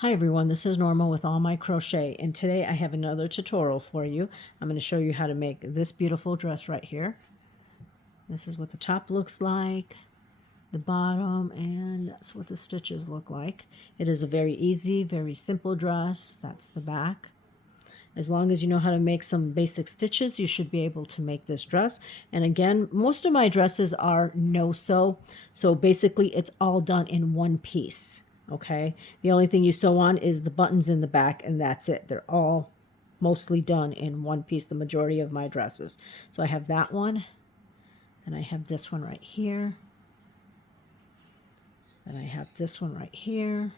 Hi everyone, this is Norma with All My Crochet, and today I have another tutorial for you. I'm going to show you how to make this beautiful dress right here. This is what the top looks like, the bottom, and that's what the stitches look like. It is a very easy, very simple dress. That's the back. As long as you know how to make some basic stitches, you should be able to make this dress. And again, most of my dresses are no-sew, so basically it's all done in one piece. Okay, the only thing you sew on is the buttons in the back, and that's it. They're all mostly done in one piece, the majority of my dresses. So I have that one, and I have this one right here, and I have this one right here,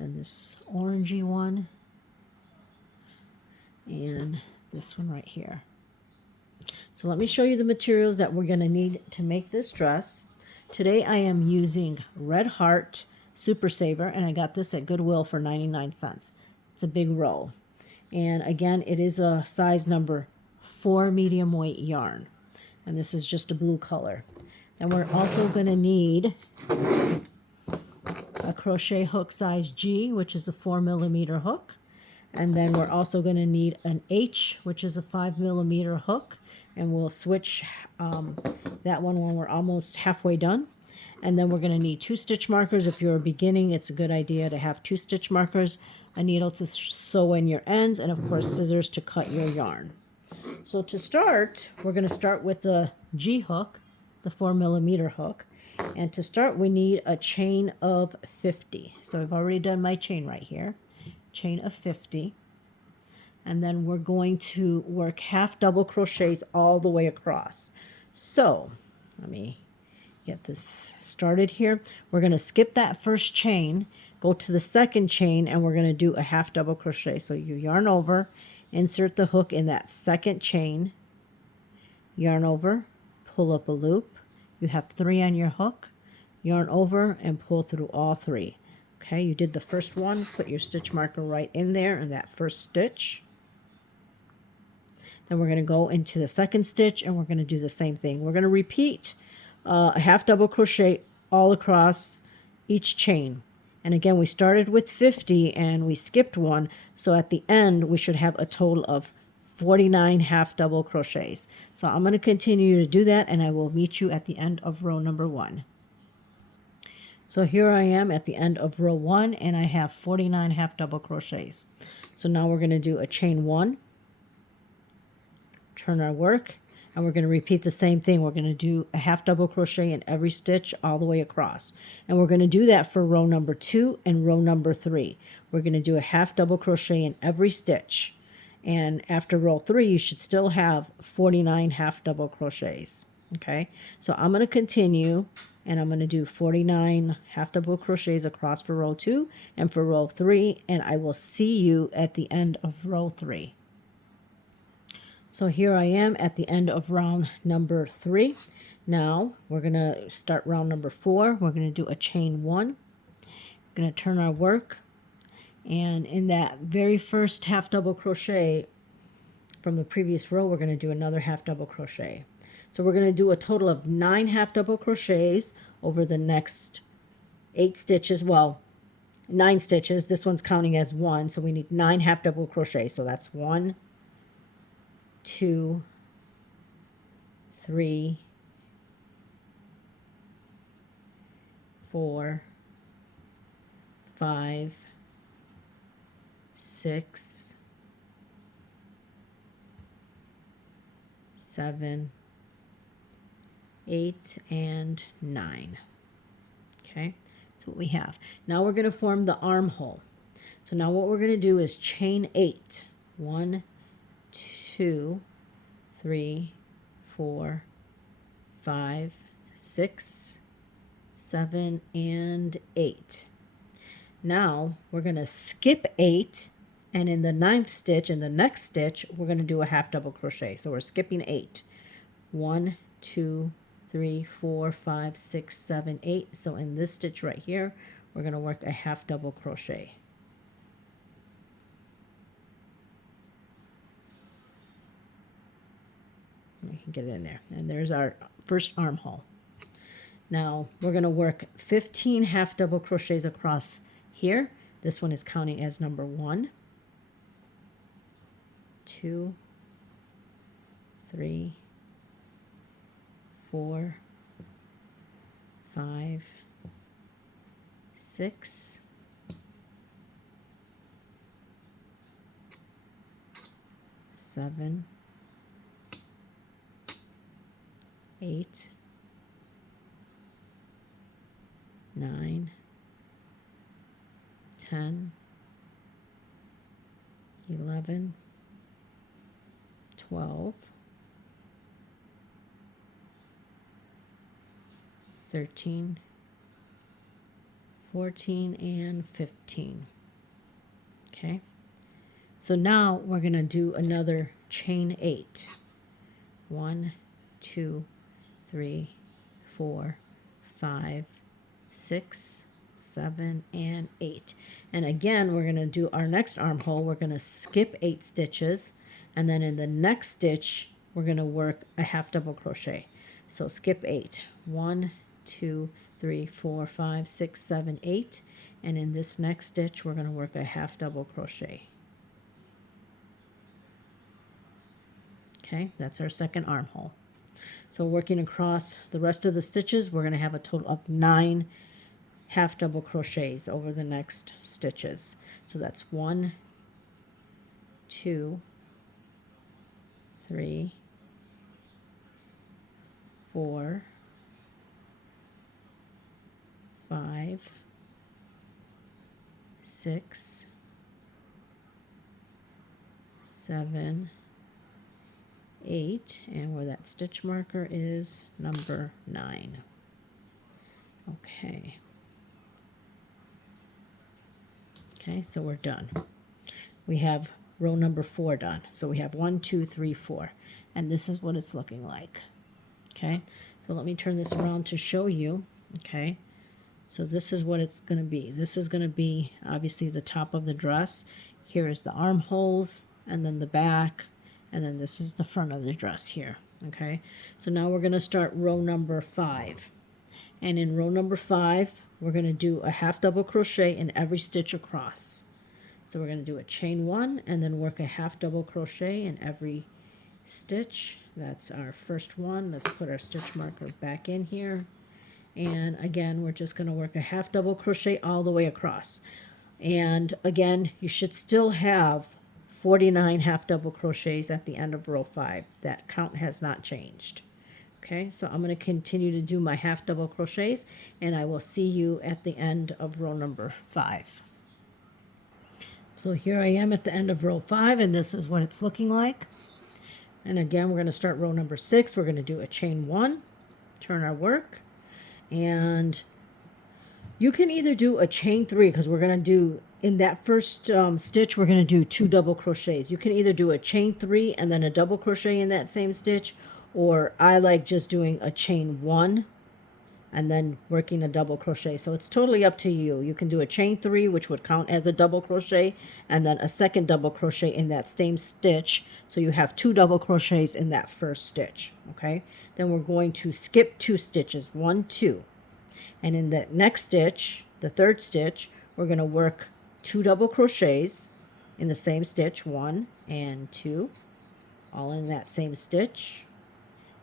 and this orangey one, and this one right here. So let me show you the materials that we're going to need to make this dress. Today I am using Red Heart Super Saver, and I got this at Goodwill for 99 cents. It's a big roll. And again, it is a size number 4 medium weight yarn. And this is just a blue color. And we're also going to need a crochet hook size G, which is a 4mm hook. And then we're also going to need an H, which is a 5mm hook. And we'll switch that one when we're almost halfway done. And then we're going to need 2 stitch markers. If you're beginning, it's a good idea to have 2 stitch markers, a needle to sew in your ends, and of course scissors to cut your yarn. So to start, we're going to start with the G hook, the 4mm hook. And to start, we need a chain of 50. So I've already done my chain right here. Chain of 50. And then we're going to work half double crochets all the way across. So let me get this started here. We're going to skip that first chain, go to the second chain, and we're going to do a half double crochet. So you yarn over, insert the hook in that second chain, yarn over, pull up a loop. You have 3 on your hook, yarn over, and pull through all 3. Okay, you did the first one, put your stitch marker right in there in that first stitch. Then we're going to go into the second stitch, and we're going to do the same thing. We're going to repeat a half double crochet all across each chain. And again, we started with 50 and we skipped one, so at the end we should have a total of 49 half double crochets. So I'm going to continue to do that, and I will meet you at the end of row number 1. So here I am at the end of row 1, and I have 49 half double crochets. So now we're going to do a chain 1, turn our work, and we're going to repeat the same thing. We're going to do a half double crochet in every stitch all the way across, and we're going to do that for row number 2 and row number 3. We're going to do a half double crochet in every stitch, and after row 3 you should still have 49 half double crochets. Okay, so I'm going to continue, and I'm going to do 49 half double crochets across for row 2 and for row 3, and I will see you at the end of row 3. So here I am at the end of round number 3. Now we're going to start round number 4. We're going to do a chain 1. We're going to turn our work, and in that very first half double crochet from the previous row, we're going to do another half double crochet. So we're going to do a total of 9 half double crochets over the next 8 stitches. Well, 9 stitches. This one's counting as 1, so we need 9 half double crochets. So that's 1, 2, 3, 4, 5, 6, 7, 8, and 9. Okay, that's what we have. Now we're going to form the armhole. So now what we're going to do is chain 8. 1, 2, 3, 4, 5, 6, 7, and 8. Now we're going to skip 8, and in the 9th stitch, in the next stitch, we're going to do a half double crochet. So we're skipping 8. 1, 2, 3, 4, 5, 6, 7, 8. So in this stitch right here, we're going to work a half double crochet. We can get it in there. And there's our first armhole. Now we're going to work 15 half double crochets across here. This one is counting as number 1, 2, 3, 4, 5, 6, 7, 8, 9, 10, 11, 12, 13, 14, and 15. Okay, so now we're going to do another chain 8. 1, 2, 3, 4, 5, 6, 7, and 8. And again, we're going to do our next armhole. We're going to skip 8 stitches, and then in the next stitch, we're going to work a half double crochet. So skip 8. 1, 2, 3, 4, 5, 6, 7, 8. And in this next stitch, we're going to work a half double crochet. Okay, that's our second armhole. So working across the rest of the stitches, we're going to have a total of 9 half double crochets over the next stitches. So that's 1, 2, 3, 4, 5, 6, 7, 8, and where that stitch marker is number 9. Okay. Okay, so we're done. We have row number 4 done. So we have 1, 2, 3, 4, and this is what it's looking like. Okay, so let me turn this around to show you. Okay, so this is what it's going to be. This is going to be obviously the top of the dress. Here is the armholes, and then the back, and then this is the front of the dress here. Okay, so now we're going to start row number 5. And in row number 5, we're going to do a half double crochet in every stitch across. So we're going to do a chain 1 and then work a half double crochet in every stitch. That's our first one. Let's put our stitch marker back in here. And again, we're just going to work a half double crochet all the way across. And again, you should still have 49 half double crochets at the end of row 5. That count has not changed. Okay, so I'm going to continue to do my half double crochets, and I will see you at the end of row number 5. So here I am at the end of row 5, and this is what it's looking like. And again, we're going to start row number 6. We're going to do a chain 1, turn our work, and you can either do a chain 3, because we're going to do, in that first stitch, we're going to do 2 double crochets. You can either do a chain 3 and then a double crochet in that same stitch, or I like just doing a chain 1 and then working a double crochet. So it's totally up to you. You can do a chain 3, which would count as a double crochet, and then a second double crochet in that same stitch. So you have 2 double crochets in that first stitch. Okay, then we're going to skip 2 stitches, 1, 2. And in the next stitch, the third stitch, we're going to work 2 double crochets in the same stitch, 1 and 2, all in that same stitch.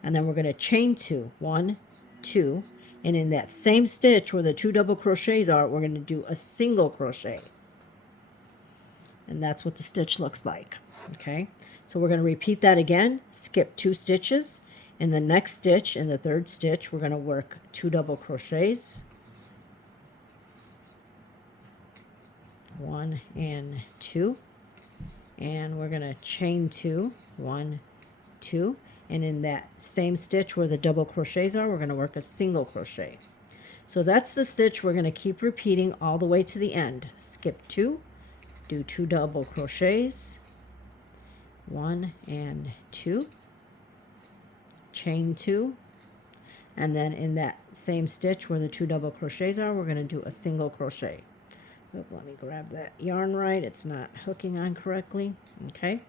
And then we're going to chain 2, 1, 2, and in that same stitch where the 2 double crochets are, we're going to do a single crochet. And that's what the stitch looks like. Okay, so we're going to repeat that again. Skip 2 stitches. In the next stitch, in the third stitch, we're going to work 2 double crochets, 1 and 2, and we're going to chain 2, 1, 2, and in that same stitch where the double crochets are, we're going to work a single crochet. So that's the stitch we're going to keep repeating all the way to the end. Skip 2, do 2 double crochets, 1 and 2, chain 2, and then in that same stitch where the 2 double crochets are, we're going to do a single crochet. Oop, let me grab that yarn right. It's not hooking on correctly. Okay,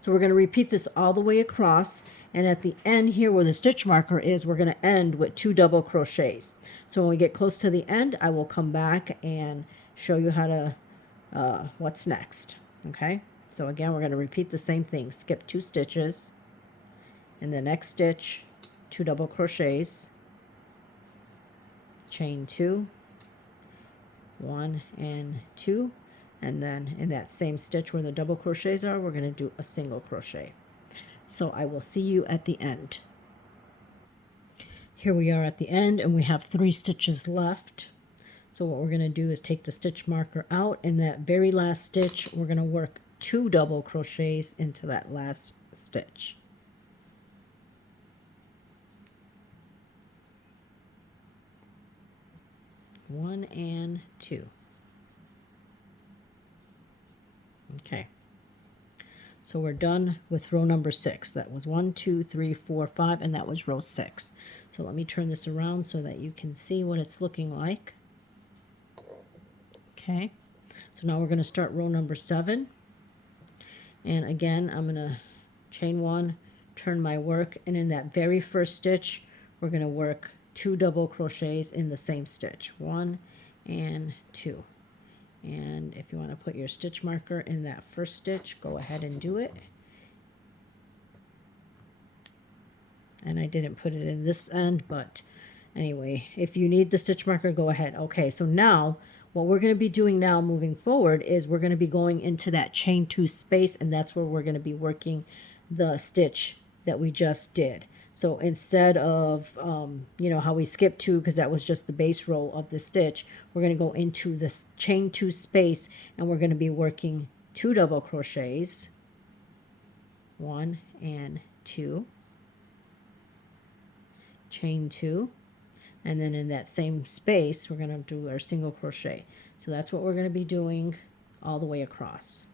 So we're going to repeat this all the way across, and at the end here where the stitch marker is, we're going to end with 2 double crochets. So when we get close to the end, I will come back and show you how to what's next. Okay, so again, we're going to repeat the same thing. Skip 2 stitches. In the next stitch, 2 double crochets, chain 2, 1 and 2, and then in that same stitch where the double crochets are, we're going to do a single crochet. So I will see you at the end. Here we are at the end, and we have 3 stitches left. So what we're going to do is take the stitch marker out. In that very last stitch, we're going to work 2 double crochets into that last stitch. One and 2. Okay. So we're done with row number 6. That was 1, 2, 3, 4, 5, and that was row 6. So let me turn this around so that you can see what it's looking like. Okay. So now we're going to start row number 7. And again, I'm going to chain 1, turn my work, and in that very first stitch, we're going to work 2 double crochets in the same stitch. 1 and 2. And if you want to put your stitch marker in that first stitch, go ahead and do it. And I didn't put it in this end, but anyway, if you need the stitch marker, go ahead. Okay, so now what we're going to be doing now moving forward is we're going to be going into that chain 2 space, and that's where we're going to be working the stitch that we just did. So instead of, you know, how we skipped 2 because that was just the base row of the stitch, we're going to go into this chain 2 space, and we're going to be working 2 double crochets, 1 and 2, chain 2, and then in that same space, we're going to do our single crochet. So that's what we're going to be doing all the way across.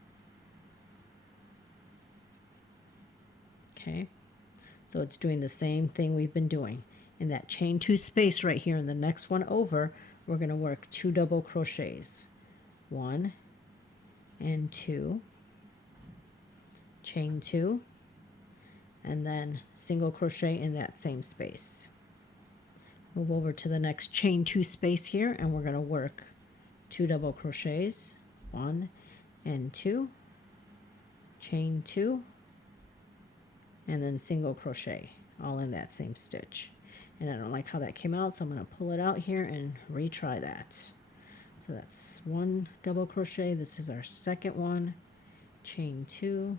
Okay. So it's doing the same thing we've been doing. In that chain 2 space right here in the next one over, we're going to work 2 double crochets. 1 and 2, chain 2, and then single crochet in that same space. Move over to the next chain 2 space here, and we're going to work 2 double crochets. 1 and 2, chain 2, and then single crochet all in that same stitch. And I don't like how that came out, so I'm going to pull it out here and retry that. So that's 1 double crochet. This is our second one, chain 2,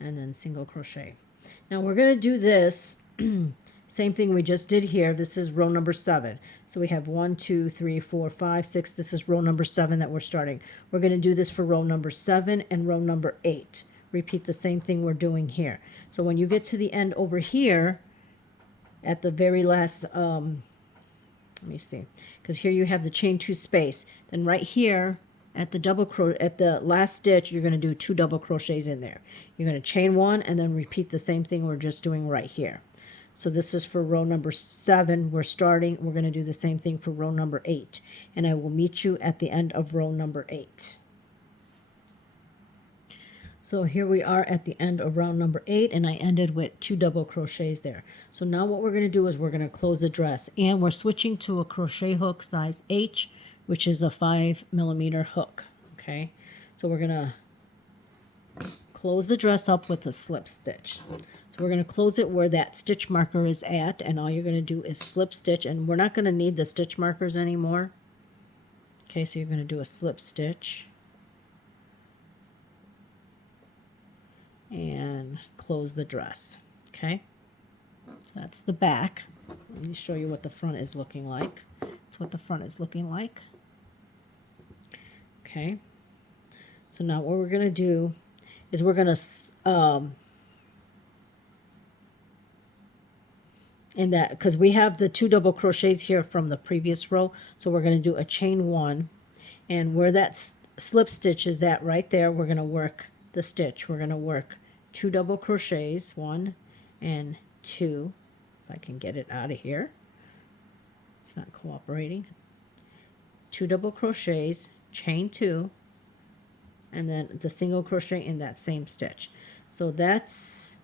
and then single crochet. Now we're going to do this same thing we just did here. This is row number 7. So we have 1, 2, 3, 4, 5, 6. This is row number 7 that we're starting. We're going to do this for row number 7 and row number 8. Repeat the same thing we're doing here. So when you get to the end over here, at the very last, let me see, because here you have the chain 2 space. Then right here at the at the last stitch, you're going to do 2 double crochets in there. You're going to chain 1 and then repeat the same thing we're just doing right here. So this is for row number 7. We're starting. We're going to do the same thing for row number 8. And I will meet you at the end of row number 8. So here we are at the end of round number 8, and I ended with 2 double crochets there. So now what we're going to do is we're going to close the dress, and we're switching to a crochet hook size H, which is a 5mm hook. Okay, so we're going to close the dress up with a slip stitch. So we're going to close it where that stitch marker is at, and all you're going to do is slip stitch, and we're not going to need the stitch markers anymore. Okay, so you're going to do a slip stitch and close the dress. Okay, so that's the back. Let me show you what the front is looking like. That's what the front is looking like. Okay, so now what we're going to do is we're going to in that, because we have the 2 double crochets here from the previous row, so we're going to do a chain 1, and where that slip stitch is at right there, we're going to work the stitch. We're going to work 2 double crochets, 1 and 2. If I can get it out of here, it's not cooperating. 2 double crochets, chain 2, and then the single crochet in that same stitch. So that's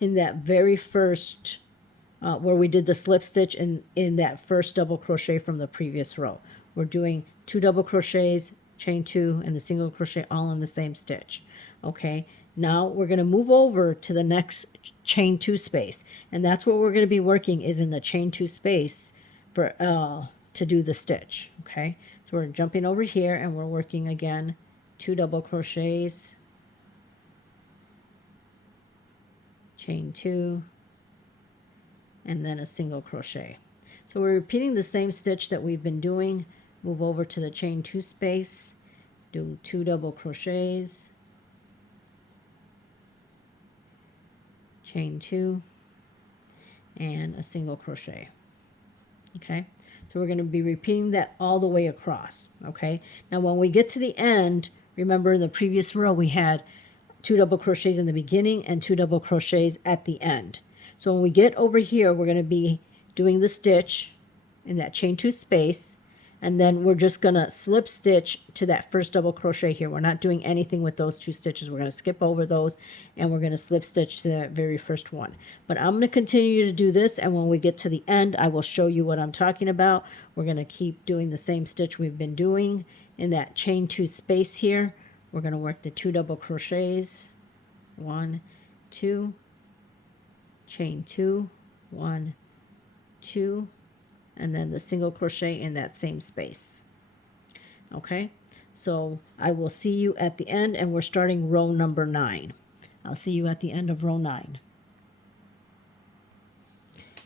in that very first where we did the slip stitch in that first double crochet from the previous row. We're doing 2 double crochets, chain 2, and the single crochet all in the same stitch. Okay, now we're going to move over to the next chain 2 space, and that's what we're going to be working is in the chain 2 space for to do the stitch. Okay, so we're jumping over here and we're working again 2 double crochets, chain 2, and then a single crochet. So we're repeating the same stitch that we've been doing. Move over to the chain 2 space, do 2 double crochets, chain 2, and a single crochet. Okay, so we're going to be repeating that all the way across. Okay, now when we get to the end, remember in the previous row we had 2 double crochets in the beginning and 2 double crochets at the end. So when we get over here, we're going to be doing the stitch in that chain 2 space, and then we're just going to slip stitch to that first double crochet here. We're not doing anything with those 2 stitches. We're going to skip over those, and we're going to slip stitch to that very first one. But I'm going to continue to do this, and when we get to the end, I will show you what I'm talking about. We're going to keep doing the same stitch we've been doing in that chain 2 space here. We're going to work the 2 double crochets, 1, 2, chain 2, 1, 2, and then the single crochet in that same space. Okay, so I will see you at the end, and we're starting row number 9. I'll see you at the end of row 9.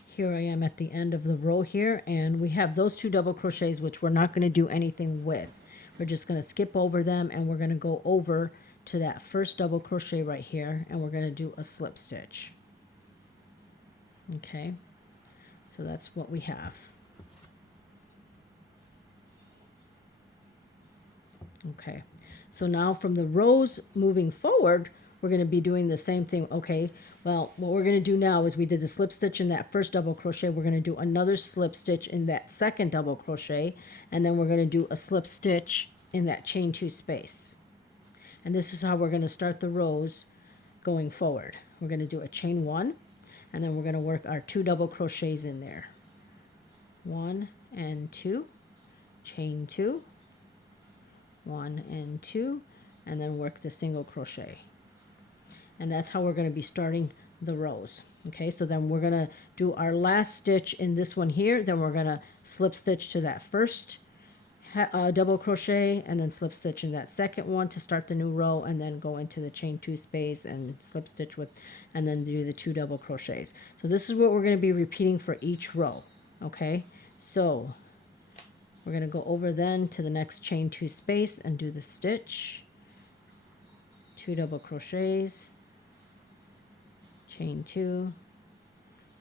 Here I am at the end of the row here, and we have those 2 double crochets which we're not going to do anything with. We're just going to skip over them, and we're going to go over to that first double crochet right here, and we're going to do a slip stitch. Okay, so that's what we have. Okay, so now from the rows moving forward, we're going to be doing the same thing. Okay, well, what we're going to do now is we did the slip stitch in that first double crochet. We're going to do another slip stitch in that second double crochet, and then we're going to do a slip stitch in that chain 2 space. And this is how we're going to start the rows going forward. We're going to do a chain 1, and then we're going to work our 2 double crochets in there. 1 and 2, chain 2, 1 and 2, and then work the single crochet. And that's how we're going to be starting the rows. Okay, so then we're going to do our last stitch in this one here, then we're going to slip stitch to that first double crochet, and then slip stitch in that second one to start the new row, and then go into the chain 2 space and slip stitch with, and then do the 2 double crochets. So this is what we're going to be repeating for each row. Okay, so we're going to go over then to the next chain 2 space and do the stitch, 2 double crochets, chain 2,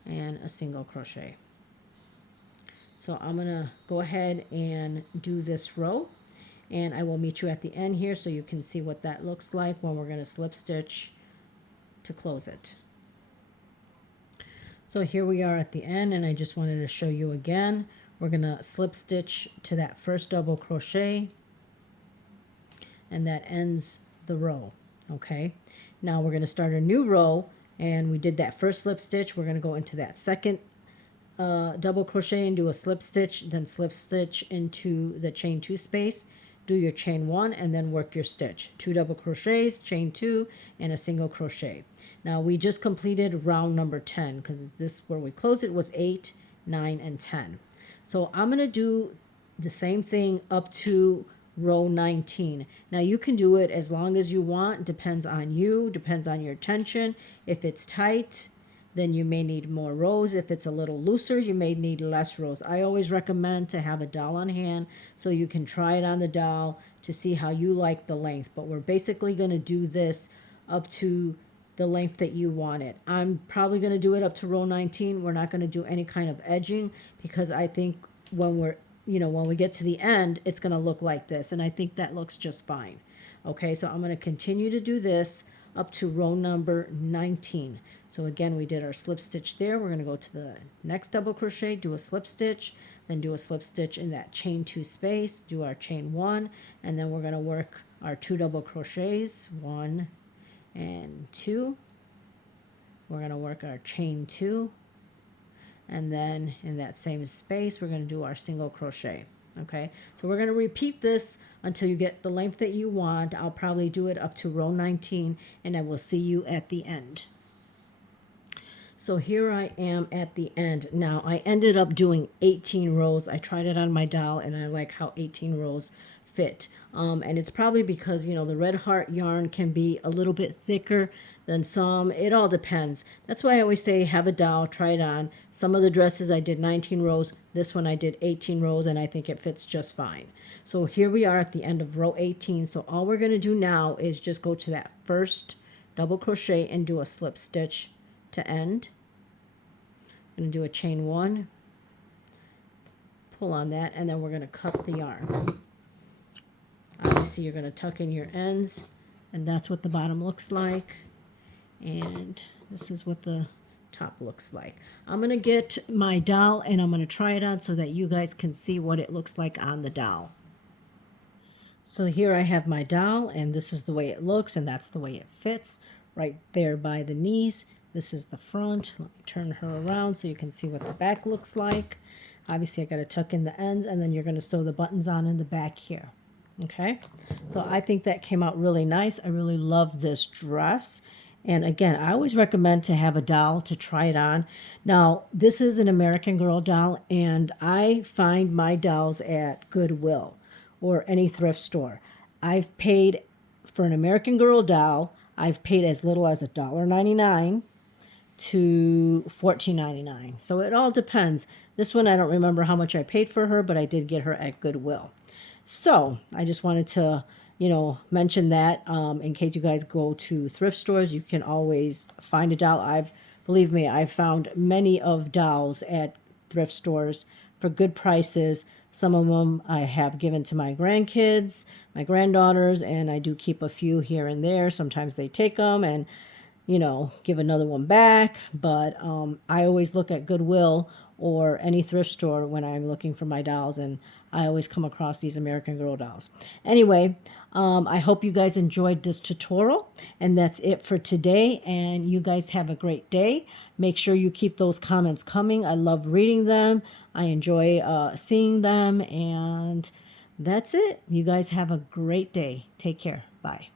and a single crochet. So I'm going to go ahead and do this row, and I will meet you at the end here so you can see what that looks like when we're going to slip stitch to close it. So here we are at the end, and I just wanted to show you again. We're going to slip stitch to that first double crochet, and that ends the row. Okay, now we're going to start a new row, and we did that first slip stitch. We're going to go into that second double crochet and do a slip stitch, then slip stitch into the chain 2 space, do your chain 1, and then work your stitch, 2 double crochets, chain 2, and a single crochet. Now we just completed round number 10, because this where we closed it was 8, 9, and 10. So I'm going to do the same thing up to row 19. Now you can do it as long as you want, depends on you, depends on your tension. If it's tight, then you may need more rows. If it's a little looser, you may need less rows. I always recommend to have a doll on hand so you can try it on the doll to see how you like the length. But we're basically going to do this up to the length that you want it. I'm probably going to do it up to row 19. We're not going to do any kind of edging, because I think when when we get to the end, it's going to look like this, and I think that looks just fine. Okay, so I'm going to continue to do this up to row number 19. So again, we did our slip stitch there. We're going to go to the next double crochet, do a slip stitch, then do a slip stitch in that chain 2 space, do our chain 1, and then we're going to work our 2 double crochets, 1, and 2. We're going to work our chain 2, and then in that same space we're going to do our single crochet. Okay, so we're going to repeat this until you get the length that you want. I'll probably do it up to row 19, and I will see you at the end. So here I am at the end. Now I ended up doing 18 rows. I tried it on my doll and I like how 18 rows fit. And it's probably because, you know, the red heart yarn can be a little bit thicker than some. It all depends. That's why I always say have a doll, try it on. Some of the dresses I did 19 rows. This one I did 18 rows and I think it fits just fine. So here we are at the end of row 18. So all we're going to do now is just go to that first double crochet and do a slip stitch to end. I'm going to do a chain 1, pull on that, and then we're going to cut the yarn. Obviously you're going to tuck in your ends, and that's what the bottom looks like, and this is what the top looks like. I'm going to get my doll and I'm going to try it on so that you guys can see what it looks like on the doll. So here I have my doll, and this is the way it looks, and that's the way it fits right there by the knees. This is the front. Let me turn her around so you can see what the back looks like. Obviously, I got to tuck in the ends, and then you're going to sew the buttons on in the back here. Okay, so I think that came out really nice. I really love this dress. And again, I always recommend to have a doll to try it on. Now, this is an American Girl doll, and I find my dolls at Goodwill or any thrift store. I've paid for an American Girl doll, I've paid as little as $1.99 to $14.99. So it all depends. This one, I don't remember how much I paid for her, but I did get her at Goodwill. So I just wanted to, you know, mention that in case you guys go to thrift stores, you can always find a doll. Believe me, I've found many of dolls at thrift stores for good prices. Some of them I have given to my grandkids, my granddaughters, and I do keep a few here and there. Sometimes they take them and, you know, give another one back. But I always look at Goodwill or any thrift store when I'm looking for my dolls, and I always come across these American Girl dolls. Anyway, I hope you guys enjoyed this tutorial, and that's it for today, and you guys have a great day. Make sure you keep those comments coming. I love reading them. I enjoy seeing them, and that's it. You guys have a great day. Take care. Bye.